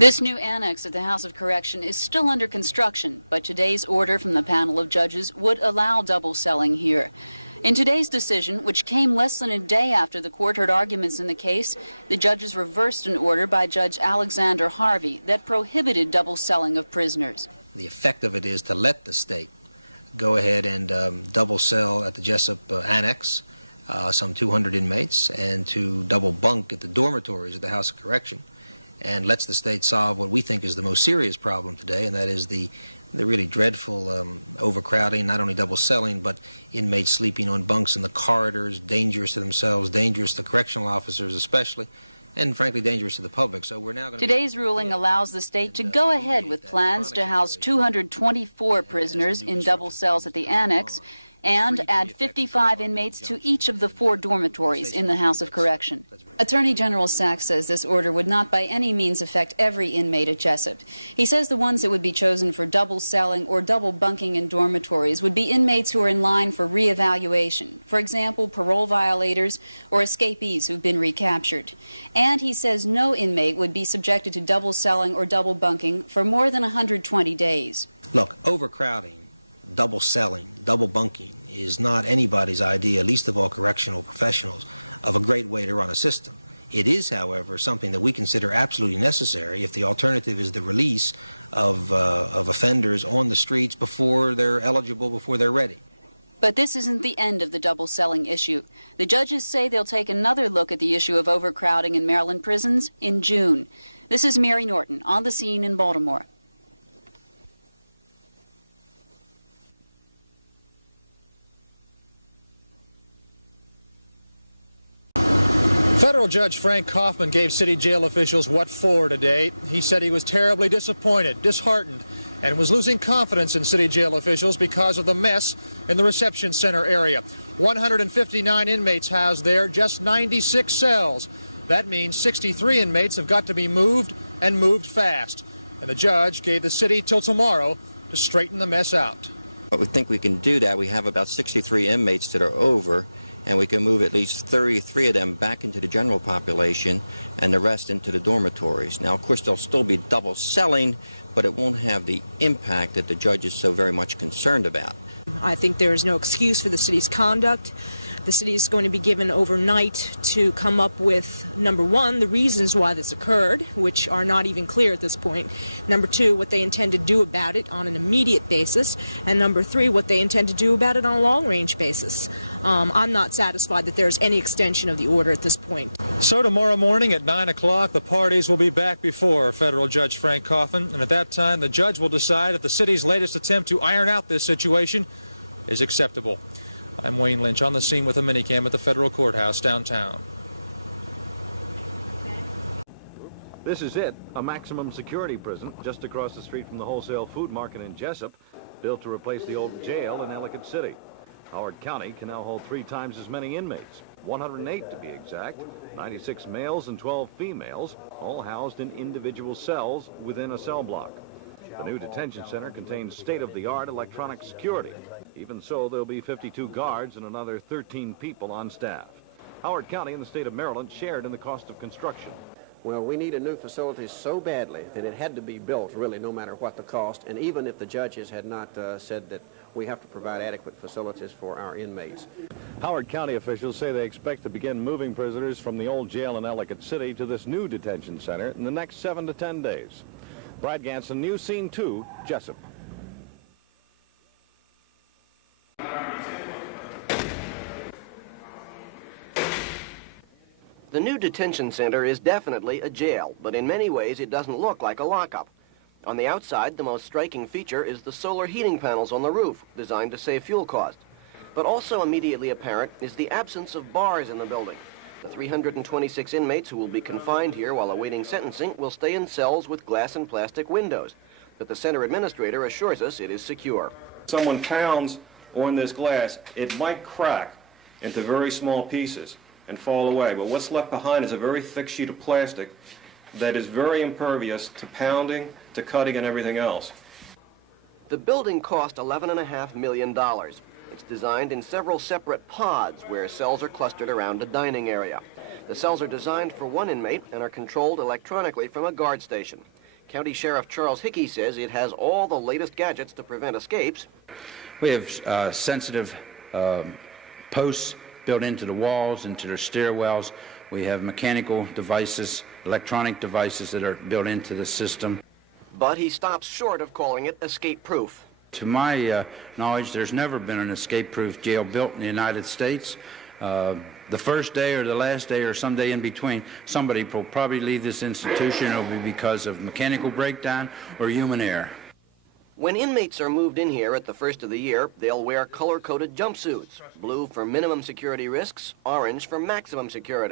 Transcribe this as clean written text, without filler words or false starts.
This new annex at the House of Correction is still under construction, but today's order from the panel of judges would allow double celling here. In today's decision, which came less than a day after the court heard arguments in the case, the judges reversed an order by Judge Alexander Harvey that prohibited double celling of prisoners. The effect of it is to let the state go ahead and double cell at the Jessup Annex, some 200 inmates, and to double bunk at the dormitories at the House of Correction, and lets the state solve what we think is the most serious problem today, and that is the really dreadful overcrowding, not only double celling, but inmates sleeping on bunks in the corridors, dangerous to themselves, dangerous to correctional officers especially, and frankly dangerous to the public. So we're now going to... Today's ruling allows the state to go ahead with plans to house 224 prisoners in double cells at the annex and add 55 inmates to each of the 4 dormitories in the House of Correction. Attorney General Sachs says this order would not by any means affect every inmate at Jessup. He says the ones that would be chosen for double celling or double bunking in dormitories would be inmates who are in line for reevaluation, for example, parole violators or escapees who've been recaptured. And he says no inmate would be subjected to double celling or double bunking for more than 120 days. Look, overcrowding, double celling, double bunking is not anybody's idea, least of all correctional professionals, of a great way to run a system. It is, however, something that we consider absolutely necessary if the alternative is the release of offenders on the streets before they're eligible, before they're ready. But this isn't the end of the double celling issue. The judges say they'll take another look at the issue of overcrowding in Maryland prisons in June. This is Mary Norton on the scene in Baltimore. Federal Judge Frank Kaufman gave city jail officials what for today. He said he was terribly disappointed, disheartened, and was losing confidence in city jail officials because of the mess in the reception center area. 159 inmates housed there, just 96 cells. That means 63 inmates have got to be moved, and moved fast. And the judge gave the city till tomorrow to straighten the mess out. We think we can do that. We have about 63 inmates that are over, and we can move at least 33 of them back into the general population and the rest into the dormitories. Now, of course, they'll still be double celling, but it won't have the impact that the judge is so very much concerned about. I think there is no excuse for the city's conduct. The city is going to be given overnight to come up with, number one, the reasons why this occurred, which are not even clear at this point. Number two, what they intend to do about it on an immediate basis. And number three, what they intend to do about it on a long-range basis. I'm not satisfied that there's any extension of the order at this point. So tomorrow morning at 9 o'clock, the parties will be back before Federal Judge Frank Kaufman. And at that time, the judge will decide if the city's latest attempt to iron out this situation is acceptable. I'm Wayne Lynch on the scene with a minicam at the federal courthouse downtown. This is a real house. But one thing that for a while chow call, chow's going to be late. We have inmates, you will never see that many red lights. This hole. We have found that this is someone pounds on this glass, it might crack into very small pieces and fall away, but what's left behind is a very thick sheet of plastic that is very impervious to pounding, to cutting, and everything else. We have sensitive posts built into the walls, into their stairwells. We have mechanical devices, electronic devices that are built into the system. To my knowledge, there's never been an escape-proof jail built in the United States. The first day or the last day or some day in between, somebody will probably leave this institution. It'll be because of mechanical breakdown or human error. Who gets to the orange? This is trustee. Trustee. What is that?